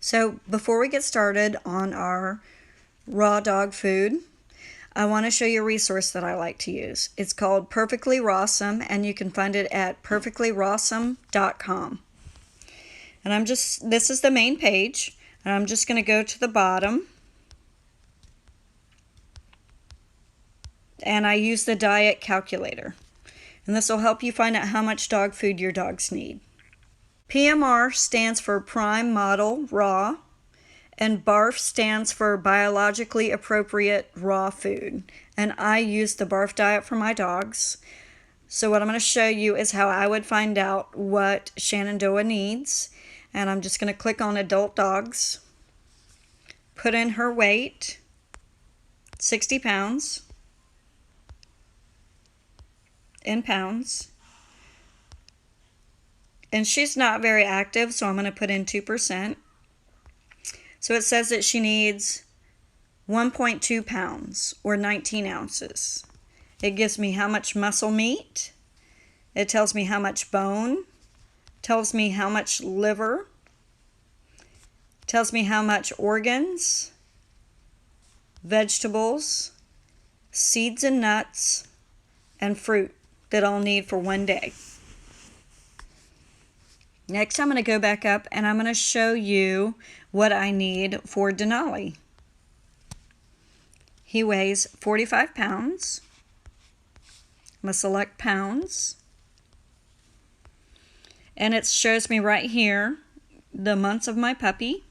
So before we get started on our raw dog food, I want to show you a resource that I like to use. It's called Perfectly Rawsome, and you can find it at perfectlyrawsome.com. And this is the main page, and I'm just going to go to the bottom. And I use the diet calculator. And this will help you find out how much dog food your dogs need. PMR stands for Prime Model Raw, and BARF stands for Biologically Appropriate Raw Food. And I use the BARF diet for my dogs. So what I'm going to show you is how I would find out what Shenandoah needs. And I'm just going to click on Adult Dogs, put in her weight, 60 pounds, in pounds. And she's not very active, so I'm going to put in 2%. So it says that she needs 1.2 pounds or 19 ounces. It gives me how much muscle meat. It tells me how much bone. Tells me how much liver. Tells me how much organs, vegetables, seeds and nuts, and fruit that I'll need for one day. Next, I'm going to go back up and I'm going to show you what I need for Denali. He weighs 45 pounds. I'm going to select pounds. And it shows me right here the months of my puppy.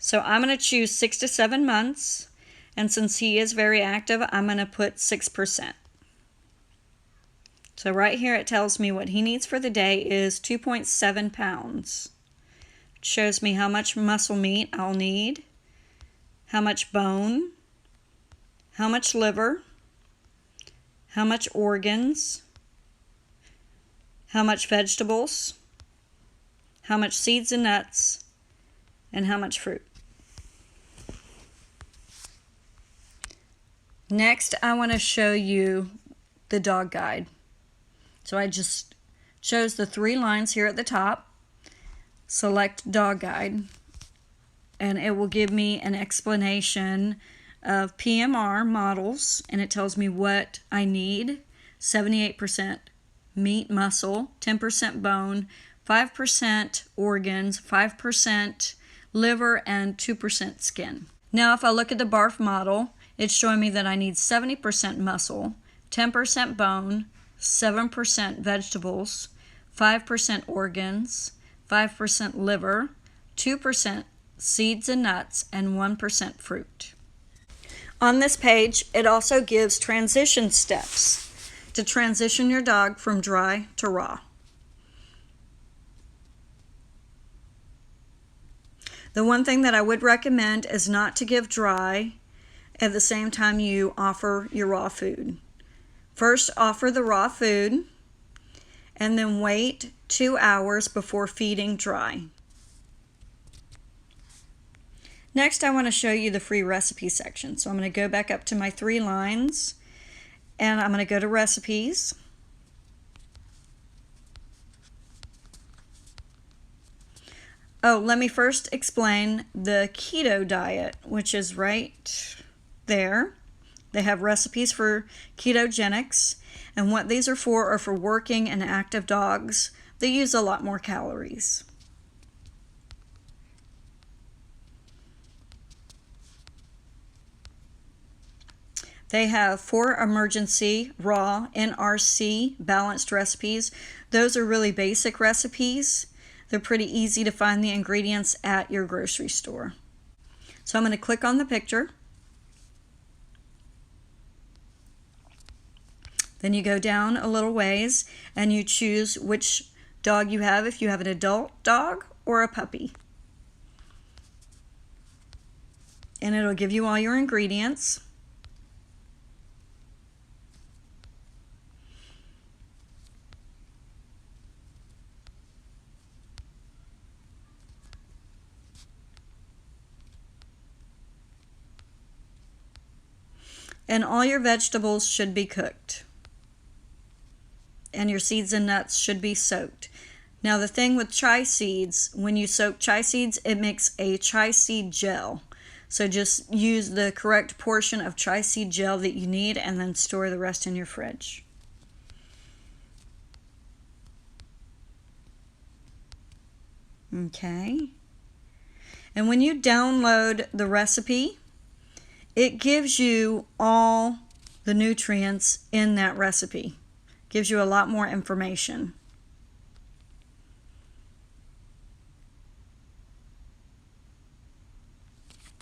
So I'm going to choose 6 to 7 months. And since he is very active, I'm going to put 6%. So right here it tells me what he needs for the day is 2.7 pounds. It shows me how much muscle meat I'll need, how much bone, how much liver, how much organs, how much vegetables, how much seeds and nuts, and how much fruit. Next, I want to show you the dog guide. So I just chose the 3 lines here at the top, select dog guide, and it will give me an explanation of PMR models, and it tells me what I need: 78% meat, muscle, 10% bone, 5% organs, 5% liver, and 2% skin. Now if I look at the BARF model, it's showing me that I need 70% muscle, 10% bone, 7% vegetables, 5% organs, 5% liver, 2% seeds and nuts, and 1% fruit. On this page, it also gives transition steps to transition your dog from dry to raw. The one thing that I would recommend is not to give dry at the same time you offer your raw food. First, offer the raw food, and then wait 2 hours before feeding dry. Next, I want to show you the free recipe section. So I'm going to go back up to my 3 lines, and I'm going to go to recipes. Oh, let me first explain the keto diet, which is right there. They have recipes for ketogenics, and what these are for working and active dogs. They use a lot more calories. They have 4 emergency raw NRC balanced recipes. Those are really basic recipes. They're pretty easy to find the ingredients at your grocery store. So I'm going to click on the picture. Then you go down a little ways and you choose which dog you have, if you have an adult dog or a puppy. And it'll give you all your ingredients. And all your vegetables should be cooked. And your seeds and nuts should be soaked. Now the thing with chia seeds, when you soak chia seeds, it makes a chia seed gel. So just use the correct portion of chia seed gel that you need and then store the rest in your fridge. Okay. And when you download the recipe, it gives you all the nutrients in that recipe. It gives you a lot more information.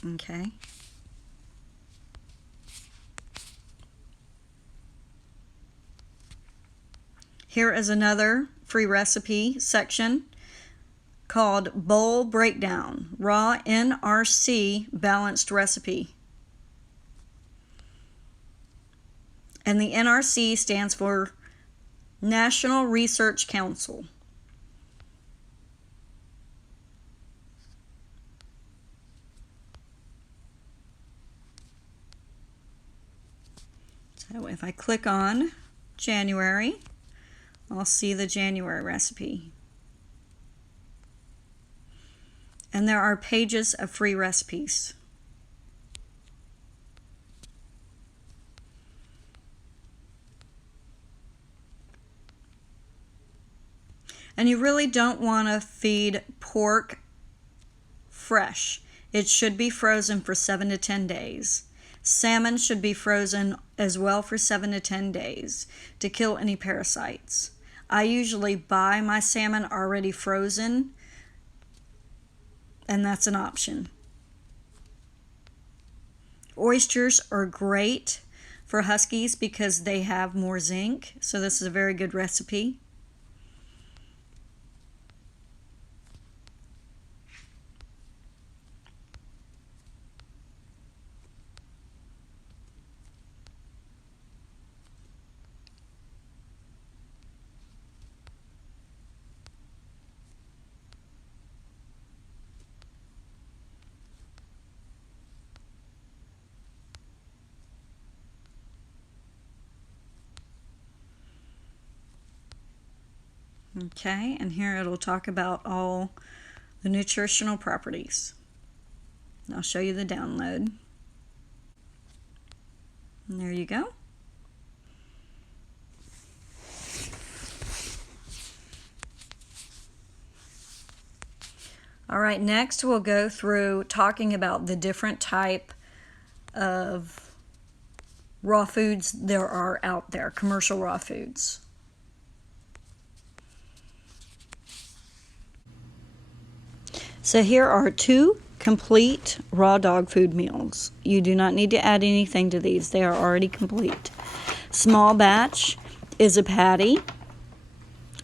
Okay. Here is another free recipe section called Bowl Breakdown, Raw NRC Balanced Recipe. And the NRC stands for National Research Council. So if I click on January, I'll see the January recipe. And there are pages of free recipes. And you really don't want to feed pork fresh. It should be frozen for 7 to 10 days. Salmon should be frozen as well for 7 to 10 days to kill any parasites. I usually buy my salmon already frozen, and that's an option. Oysters are great for huskies because they have more zinc, so this is a very good recipe. Okay, and here it'll talk about all the nutritional properties. I'll show you the download. And there you go. All right, next we'll go through talking about the different type of raw foods there are out there, commercial raw foods. So here are 2 complete raw dog food meals. You do not need to add anything to these. They are already complete. Small batch is a patty,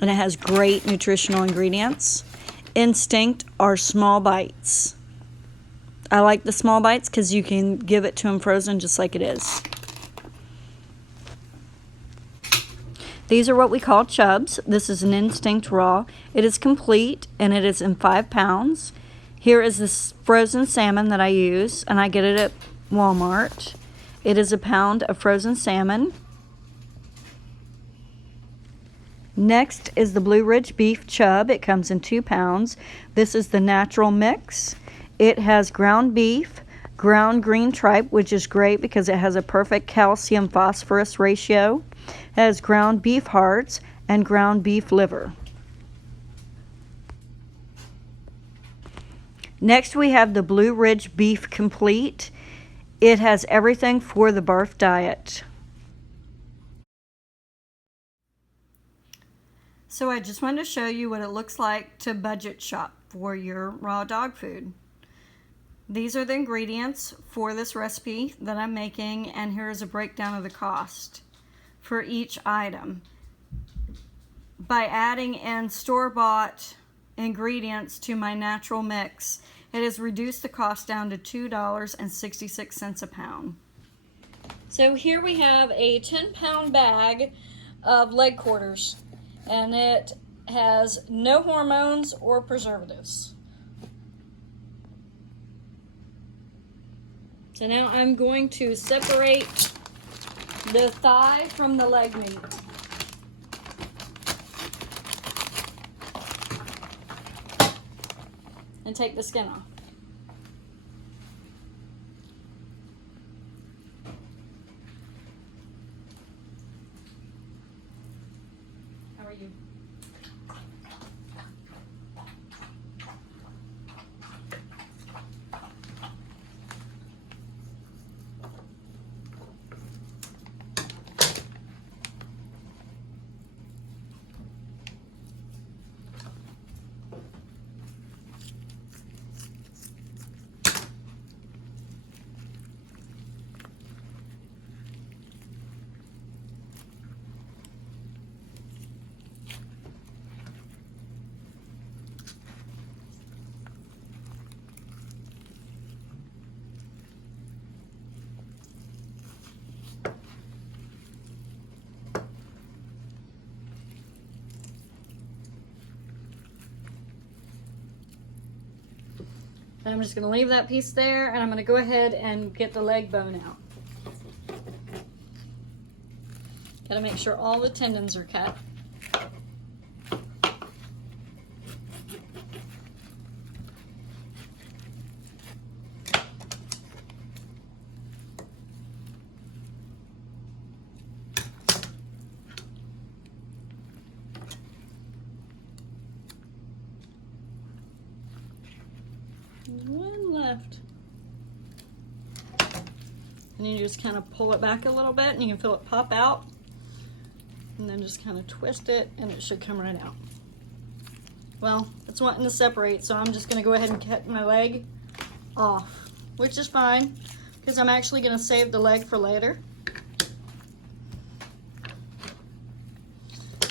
and it has great nutritional ingredients. Instinct are small bites. I like the small bites because you can give it to them frozen just like it is. These are what we call chubs. This is an Instinct Raw. It is complete and it is in 5 pounds. Here is this frozen salmon that I use, and I get it at Walmart. It is a pound of frozen salmon. Next is the Blue Ridge Beef Chub. It comes in 2 pounds. This is the natural mix. It has ground beef, ground green tripe, which is great because it has a perfect calcium phosphorus ratio. It has ground beef hearts and ground beef liver. Next we have the Blue Ridge Beef Complete. It has everything for the BARF diet. So I just wanted to show you what it looks like to budget shop for your raw dog food. These are the ingredients for this recipe that I'm making, and here is a breakdown of the cost for each item. By adding in store-bought ingredients to my natural mix, it has reduced the cost down to $2.66 a pound. So here we have a 10-pound bag of leg quarters, and it has no hormones or preservatives. So now I'm going to separate the thigh from the leg meat. and take the skin off. How are you? And I'm just going to leave that piece there, and I'm going to go ahead and get the leg bone out. Got to make sure all the tendons are cut. There's one left. And you just kind of pull it back a little bit, and you can feel it pop out. And then just kind of twist it, and it should come right out. Well, it's wanting to separate, so I'm just going to go ahead and cut my leg off, which is fine, because I'm actually going to save the leg for later.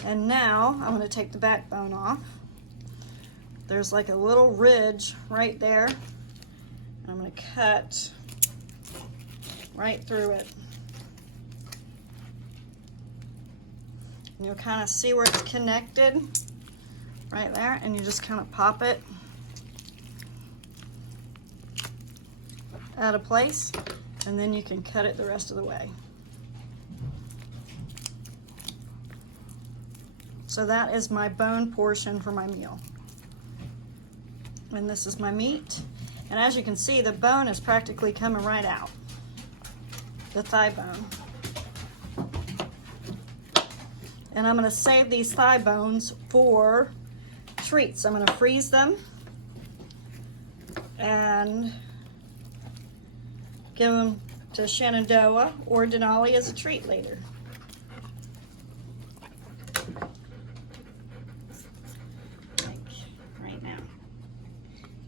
And now I'm going to take the backbone off. There's like a little ridge right there. And I'm going to cut right through it. And you'll kind of see where it's connected right there, and you just kind of pop it out of place, and then you can cut it the rest of the way. So that is my bone portion for my meal. And this is my meat. And as you can see, the bone is practically coming right out. The thigh bone. And I'm going to save these thigh bones for treats. I'm going to freeze them and give them to Shenandoah or Denali as a treat later.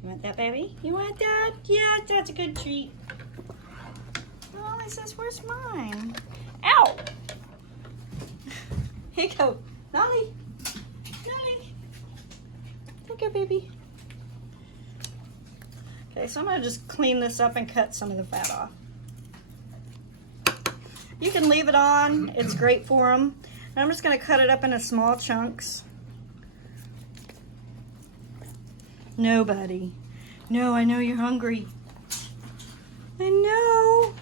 You want that, baby? You want that? Yeah, that's a good treat. Oh, he says, where's mine? Ow! Here you go. Nolly. Nolly. Take it, baby. Okay, so I'm going to just clean this up and cut some of the fat off. You can leave it on. It's great for them. And I'm just going to cut it up into small chunks. Nobody. No, I know you're hungry. I know.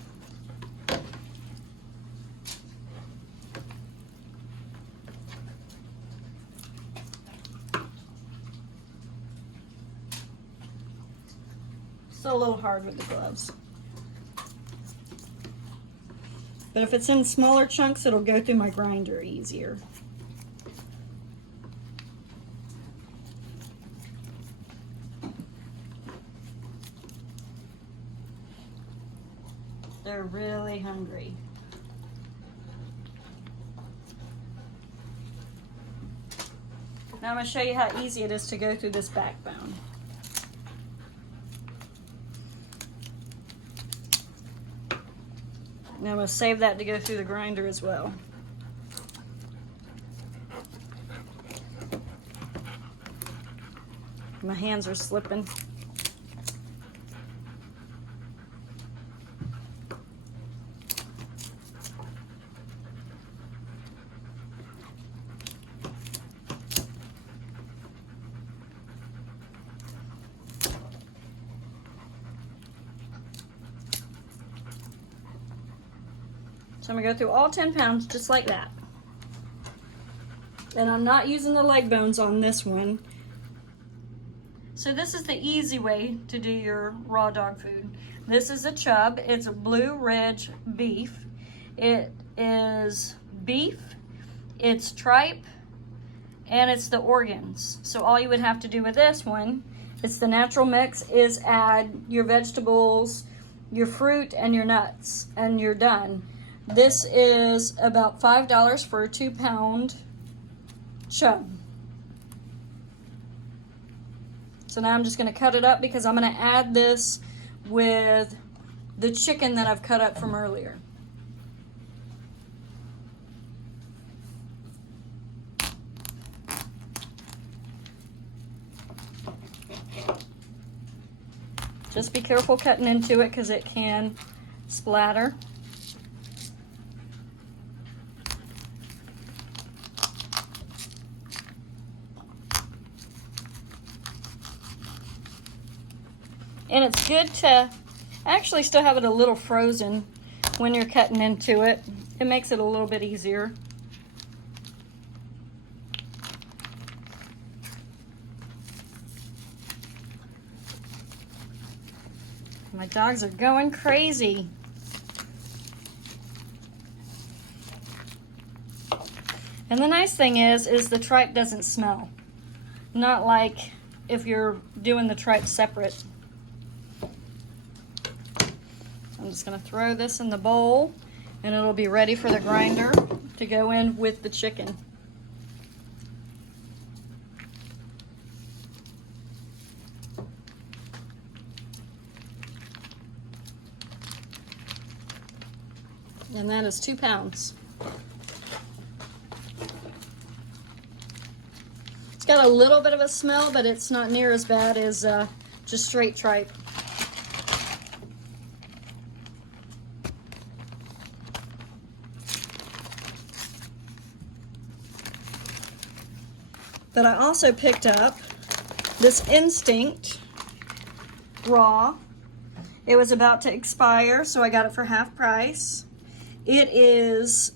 Still a little hard with the gloves. But if it's in smaller chunks, it'll go through my grinder easier. They're really hungry. Now I'm going to show you how easy it is to go through this backbone. Now I'm going to save that to go through the grinder as well. My hands are slipping. So I'm going to go through all 10 pounds just like that. And I'm not using the leg bones on this one. So this is the easy way to do your raw dog food. This is a chub. It's a Blue Ridge beef. It is beef, it's tripe, and it's the organs. So all you would have to do with this one, it's the natural mix, is add your vegetables, your fruit, and your nuts, and you're done. This is about $5 for a 2-pound chub. So now I'm just going to cut it up because I'm going to add this with the chicken that I've cut up from earlier. Just be careful cutting into it because it can splatter. And it's good to actually still have it a little frozen when you're cutting into it. It makes it a little bit easier. My dogs are going crazy. And the nice thing is the tripe doesn't smell. Not like if you're doing the tripe separate. I'm just going to throw this in the bowl and it'll be ready for the grinder to go in with the chicken. And that is 2 pounds. It's got a little bit of a smell, but it's not near as bad as just straight tripe. But I also picked up this Instinct raw. It was about to expire, so I got it for half price. It is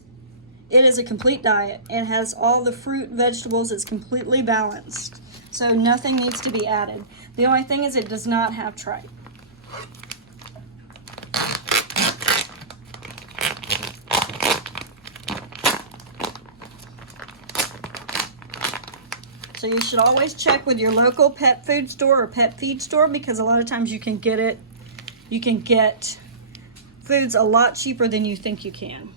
a complete diet. It has all the fruit, vegetables. It's completely balanced. So nothing needs to be added. The only thing is it does not have tripe. So you should always check with your local pet food store or pet feed store because a lot of times you can get foods a lot cheaper than you think you can.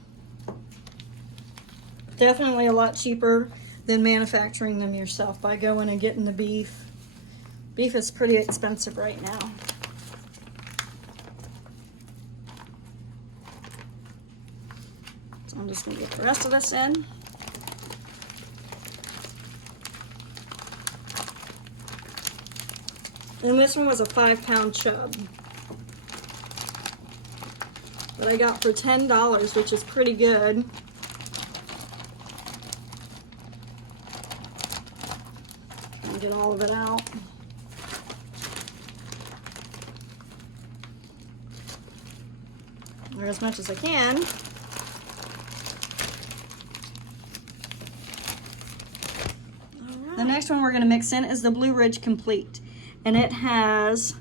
Definitely a lot cheaper than manufacturing them yourself by going and getting the beef. Beef is pretty expensive right now. So I'm just going to get the rest of this in. And this one was a 5-pound chub that I got for $10, which is pretty good. I'll get all of it out. Or as much as I can. The next one we're going to mix in is the Blue Ridge Complete. And it has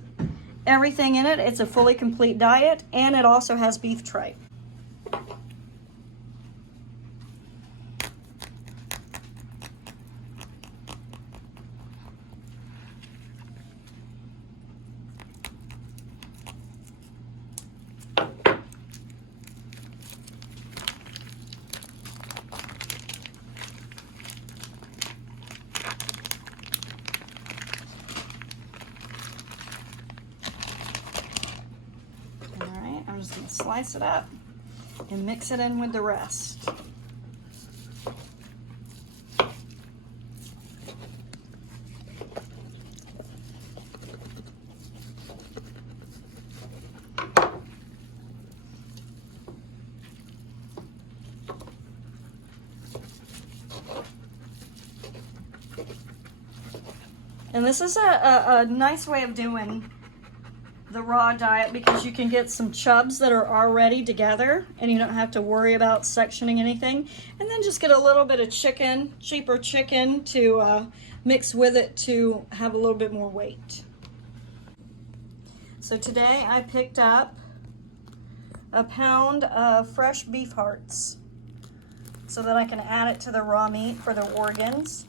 everything in it. It's a fully complete diet, and it also has beef tripe. I'm just going to slice it up and mix it in with the rest. And this is a nice way of doing the raw diet because you can get some chubs that are already together and you don't have to worry about sectioning anything, and then just get a little bit of chicken, cheaper chicken to mix with it to have a little bit more weight. So today I picked up a pound of fresh beef hearts so that I can add it to the raw meat for the organs.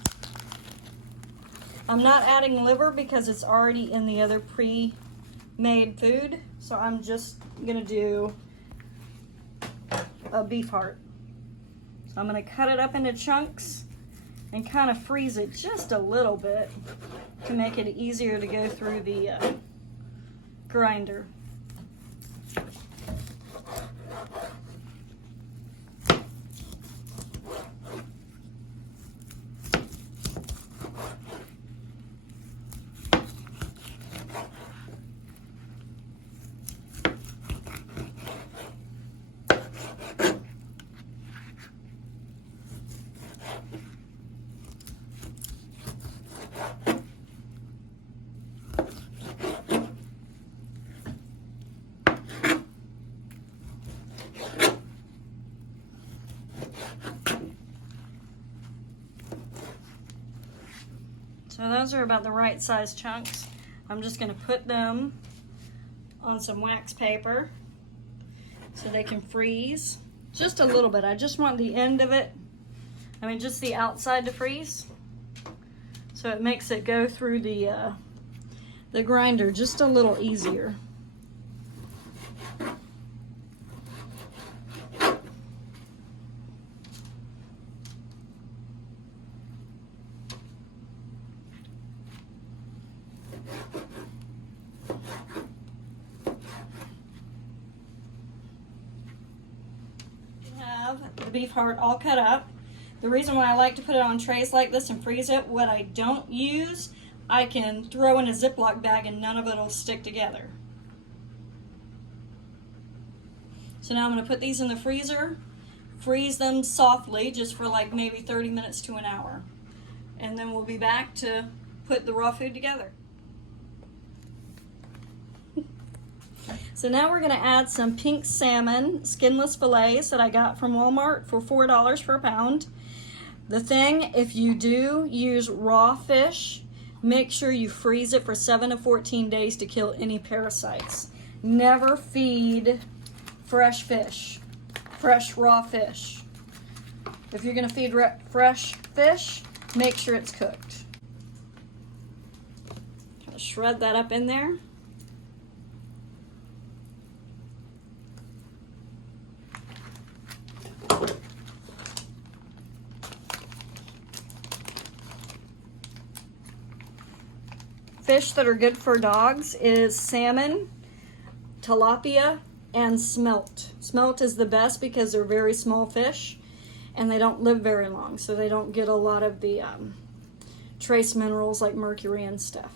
I'm not adding liver because it's already in the other pre-made food, so I'm just gonna do a beef heart. So I'm gonna cut it up into chunks and kind of freeze it just a little bit to make it easier to go through the grinder. So those are about the right size chunks. I'm just going to put them on some wax paper so they can freeze just a little bit. I just want the end of it, just the outside to freeze, so it makes it go through the grinder just a little easier. The beef heart all cut up. The reason why I like to put it on trays like this and freeze it, what I don't use, I can throw in a Ziploc bag and none of it will stick together. So now I'm going to put these in the freezer, freeze them softly just for like maybe 30 minutes to an hour. And then we'll be back to put the raw food together. So now we're going to add some pink salmon skinless fillets that I got from Walmart for $4 per pound. The thing, if you do use raw fish, make sure you freeze it for 7 to 14 days to kill any parasites. Never feed fresh fish, fresh raw fish. If you're going to feed fresh fish, make sure it's cooked. Shred that up in there. Fish that are good for dogs is salmon, tilapia, and smelt. Smelt is the best because they're very small fish and they don't live very long, so they don't get a lot of the trace minerals like mercury and stuff.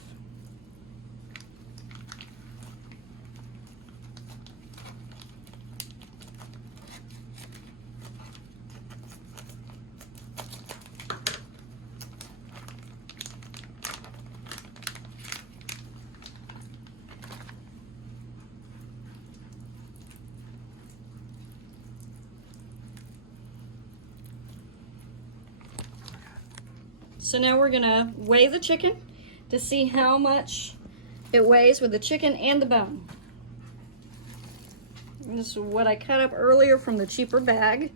So now we're gonna weigh the chicken to see how much it weighs with the chicken and the bone. And this is what I cut up earlier from the cheaper bag.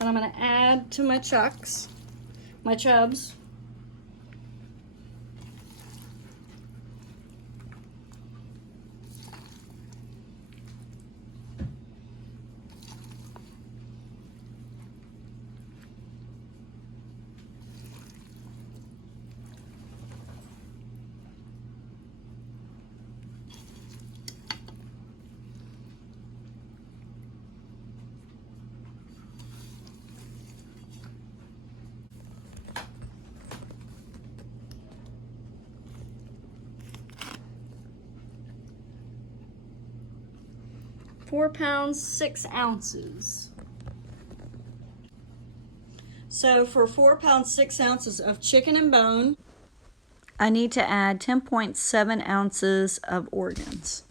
And I'm gonna add to my chubs. £4 pounds, 6 ounces. So for 4 pounds, 6 ounces of chicken and bone, I need to add 10.7 ounces of organs.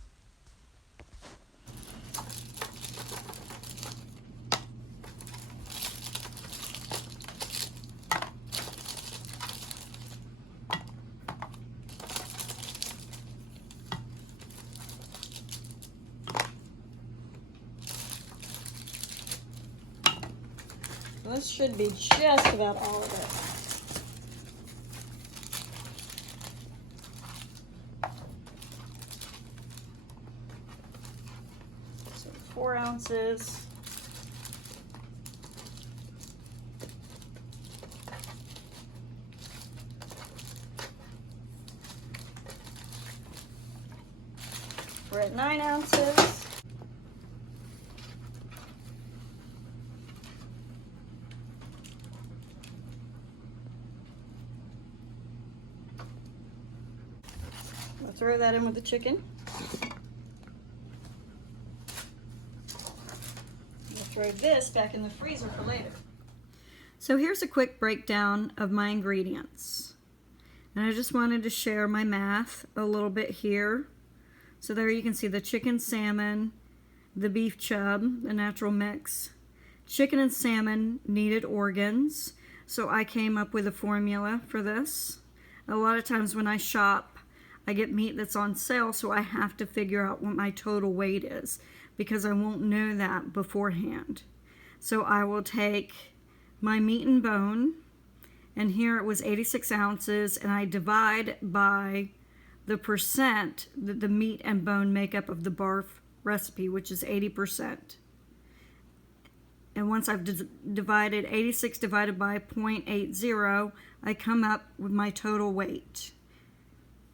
So this should be just about all of it. So 4 ounces. We're at 9 ounces. We'll throw that in with the chicken. We'll throw this back in the freezer for later. So here's a quick breakdown of my ingredients. And I just wanted to share my math a little bit here. So there you can see the chicken, salmon, the beef chub, the natural mix. Chicken and salmon needed organs, so I came up with a formula for this. A lot of times when I shop, I get meat that's on sale, so I have to figure out what my total weight is because I won't know that beforehand. So I will take my meat and bone, and here it was 86 ounces, and I divide by the percent that the meat and bone make up of the BARF recipe, which is 80%. And once I've divided 86 divided by 0.80, I come up with my total weight.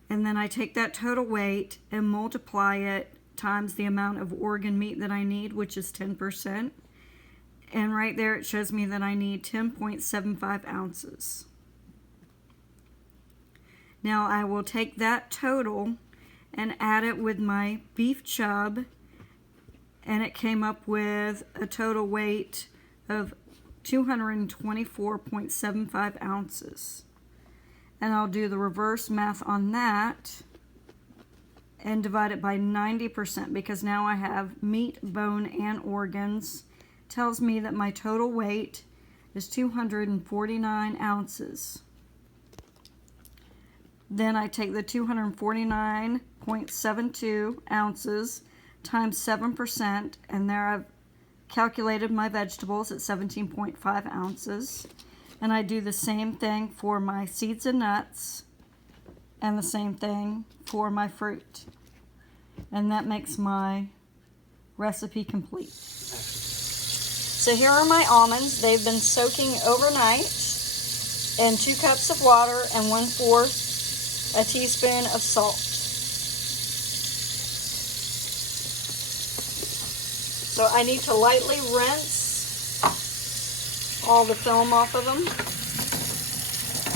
And then I take that total weight and multiply it times the amount of organ meat that I need, which is 10%. And right there it shows me that I need 10.75 ounces. Now I will take that total and add it with my beef chub, and it came up with a total weight of 224.75 ounces. And I'll do the reverse math on that and divide it by 90% because now I have meat, bone, and organs. Tells me that my total weight is 249 ounces. Then I take the 249.72 ounces times 7%, and there I've calculated my vegetables at 17.5 ounces. And I do the same thing for my seeds and nuts, and the same thing for my fruit. And that makes my recipe complete. So here are my almonds. They've been soaking overnight in 2 cups of water and 1/4 a teaspoon of salt. So I need to lightly rinse all the film off of them.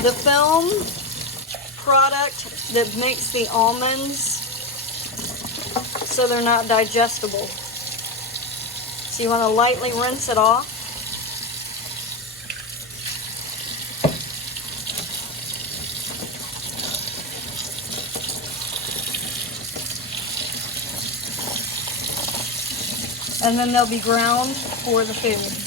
The film product that makes the almonds so they're not digestible. So you want to lightly rinse it off. And then they'll be ground for the food.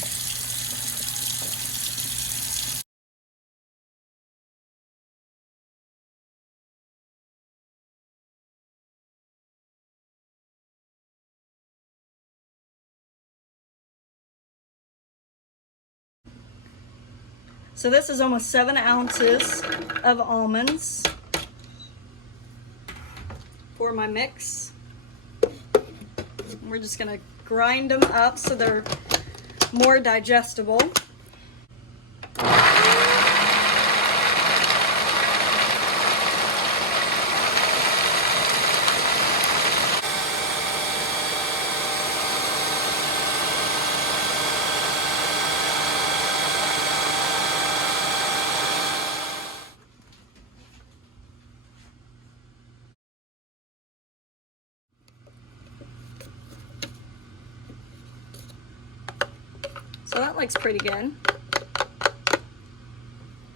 So this is almost 7 ounces of almonds for my mix. We're just gonna grind them up so they're more digestible. So that looks pretty good.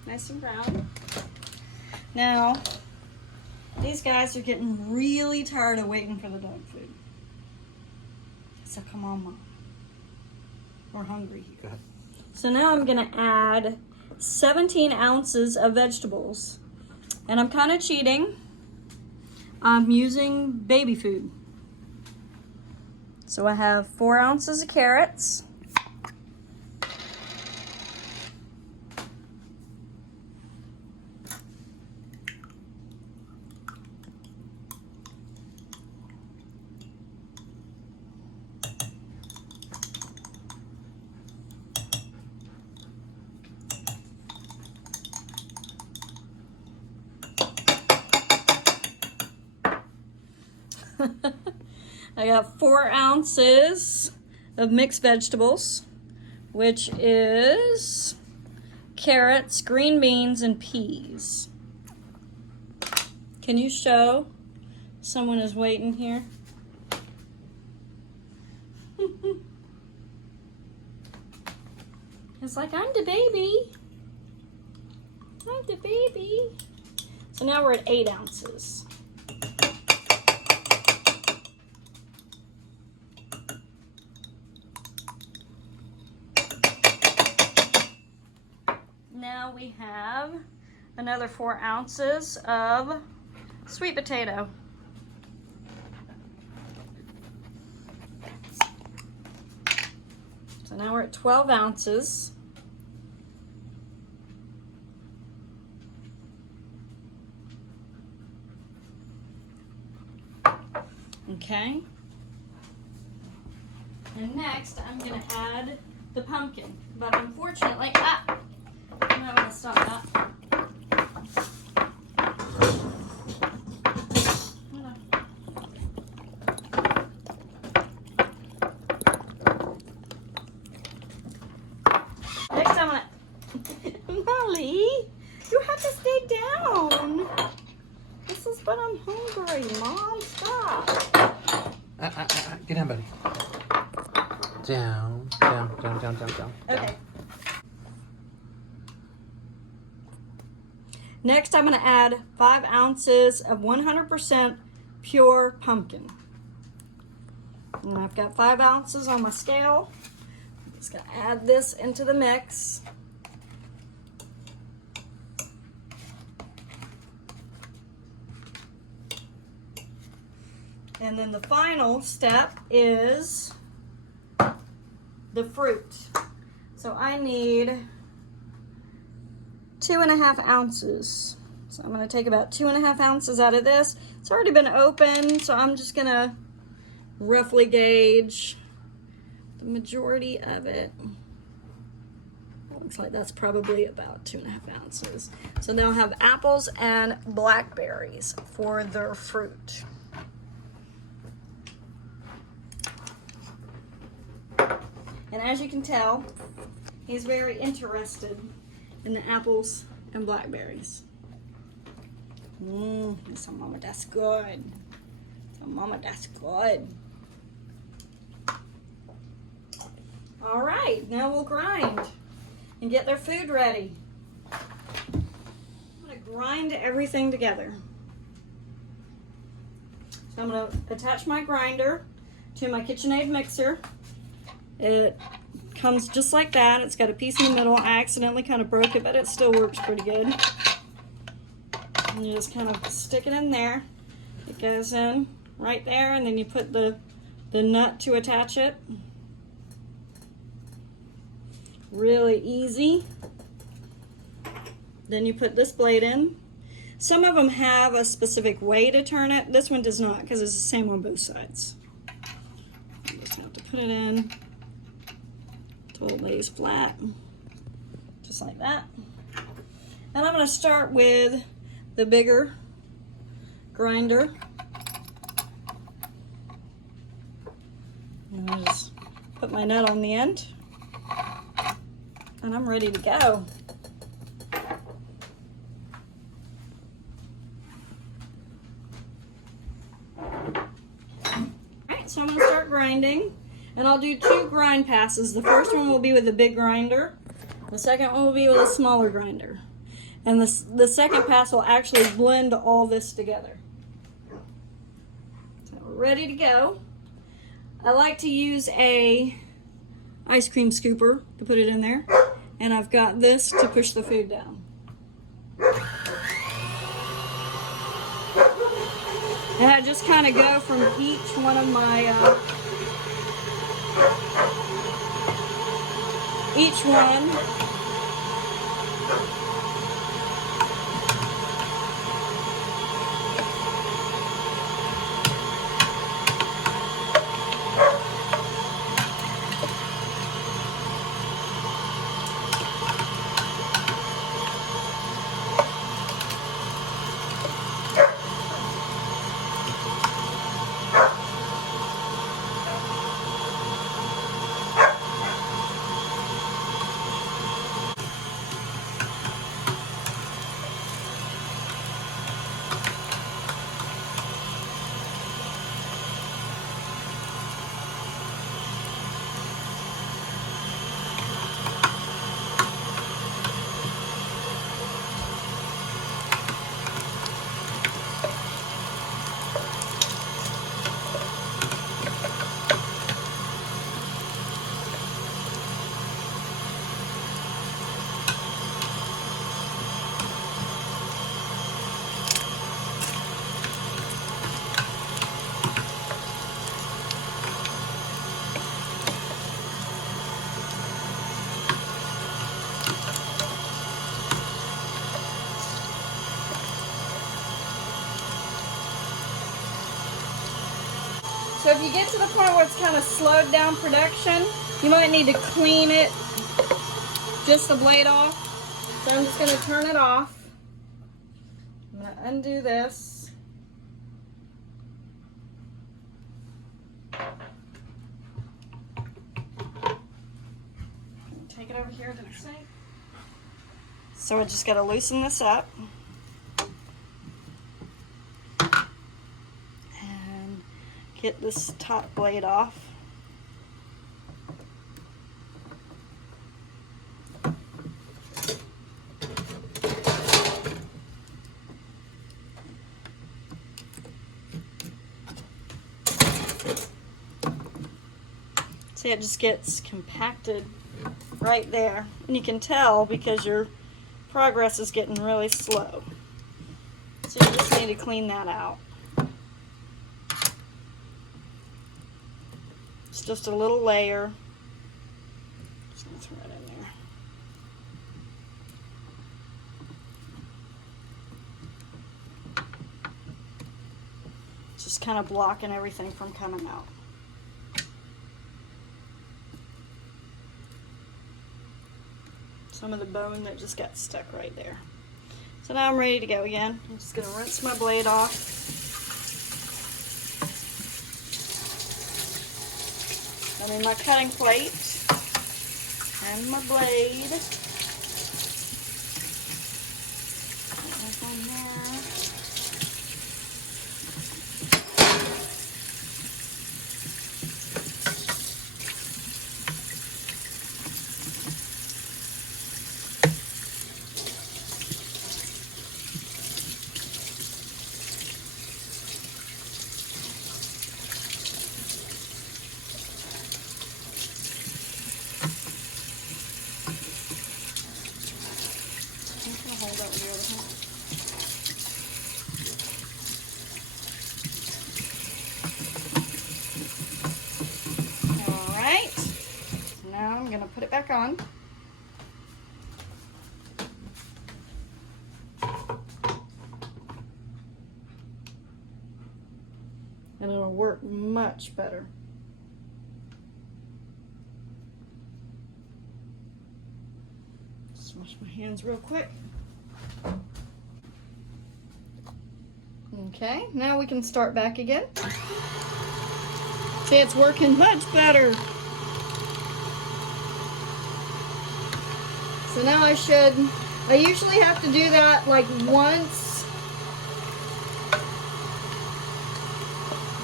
Nice and brown. Now, these guys are getting really tired of waiting for the dog food. So come on, Mom. We're hungry here. Go ahead. So now I'm gonna add 17 ounces of vegetables. And I'm kind of cheating. I'm using baby food. So I have 4 ounces of carrots. I got 4 ounces of mixed vegetables, which is carrots, green beans, and peas. Can you show? Someone is waiting here. It's like, I'm the baby. I'm the baby. So now we're at 8 ounces. Now we have another 4 ounces of sweet potato. So now we're at 12 ounces. Okay. And next I'm going to add the pumpkin. But unfortunately, I'm not going to stop that. Next I'm going to... Molly, you have to stay down. This is when I'm hungry, Mom. Stop. Get down, buddy. Down, down, down, down, down, down. Okay. Next, I'm going to add 5 ounces of 100% pure pumpkin. And I've got 5 ounces on my scale. I'm just going to add this into the mix. And then the final step is the fruit. So I need 2.5 ounces. So I'm going to take about 2.5 ounces out of this. It's already been opened, so I'm just going to roughly gauge the majority of it. That looks like that's probably about 2.5 ounces. So they'll have apples and blackberries for their fruit. And as you can tell, he's very interested in the apples and blackberries. So Mama, that's good. So Mama, that's good. All right, now we'll grind and get their food ready. I'm gonna grind everything together. So I'm gonna attach my grinder to my KitchenAid mixer. It comes just like that. It's got a piece in the middle. I accidentally kind of broke it, but it still works pretty good. And you just kind of stick it in there. It goes in right there, and then you put the nut to attach it. Really easy. Then you put this blade in. Some of them have a specific way to turn it. This one does not, because it's the same on both sides. You just have to put it in till it lays flat, just like that. And I'm going to start with the bigger grinder. And I just put my nut on the end, and I'm ready to go. Alright, so I'm going to start grinding. And I'll do 2 grind passes. The first one will be with the big grinder. The second one will be with a smaller grinder. And the second pass will actually blend all this together. So we're ready to go. I like to use a ice cream scooper to put it in there. And I've got this to push the food down. And I just kind of go from each one of my each one. So if you get to the point where it's kind of slowed down production, you might need to clean it, just the blade off. So I'm just going to turn it off. I'm going to undo this. Take it over here to the sink. So I just got to loosen this up. And get this top blade off. See, it just gets compacted right there. And you can tell because your progress is getting really slow. So you just need to clean that out. It's just a little layer. Just gonna throw it in there. Just kind of blocking everything from coming out. Some of the bone that just got stuck right there. So now I'm ready to go again. I'm just going to rinse my blade off. I mean my cutting plate and my blade. Put this on there. Hold that with the other hand. All right. So now I'm going to put it back on. And it'll work much better. Just wash my hands real quick. Okay, now we can start back again. See, it's working much better. So now I usually have to do that like once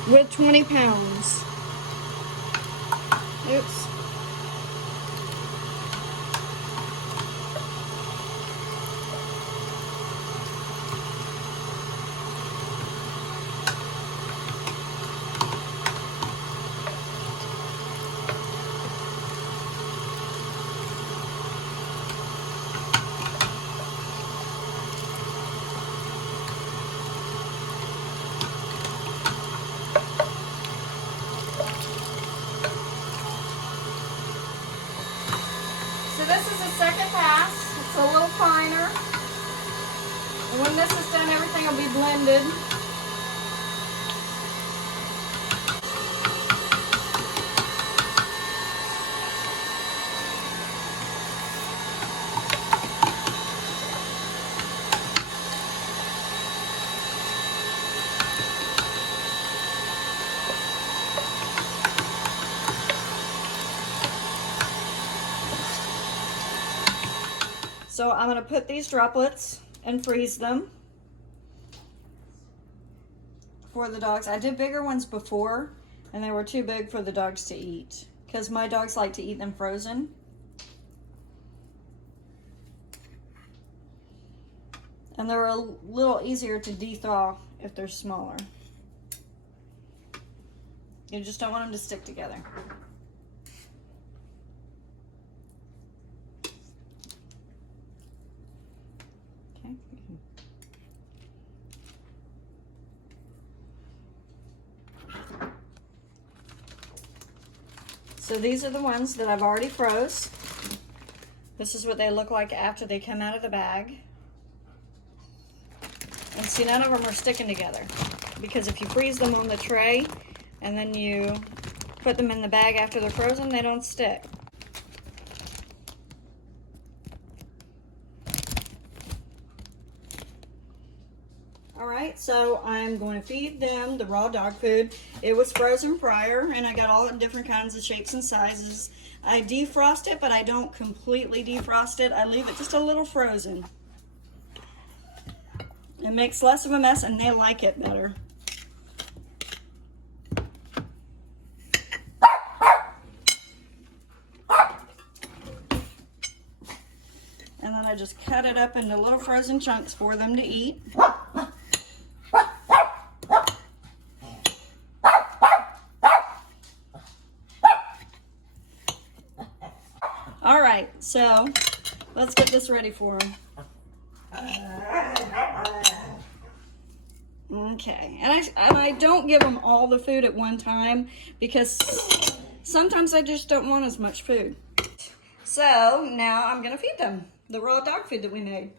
with 20 pounds. Oops. So this is the second pass. It's a little finer. And when this is done, everything will be blended. So I'm going to put these droplets and freeze them for the dogs. I did bigger ones before, and they were too big for the dogs to eat because my dogs like to eat them frozen. And they're a little easier to de-thaw if they're smaller. You just don't want them to stick together. So these are the ones that I've already froze. This is what they look like after they come out of the bag. And see, none of them are sticking together because if you freeze them on the tray and then you put them in the bag after they're frozen, they don't stick. Alright, so I'm going to feed them the raw dog food. It was frozen prior, and I got all different kinds of shapes and sizes. I defrost it, but I don't completely defrost it. I leave it just a little frozen. It makes less of a mess, and they like it better. And then I just cut it up into little frozen chunks for them to eat. All right, so let's get this ready for them. Okay, and I don't give them all the food at one time because sometimes I just don't want as much food. So now I'm gonna feed them the raw dog food that we made.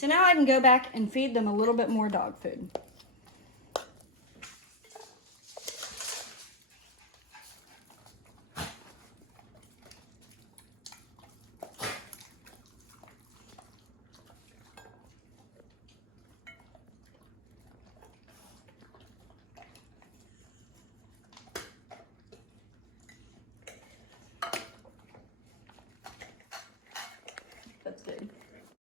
So now I can go back and feed them a little bit more dog food.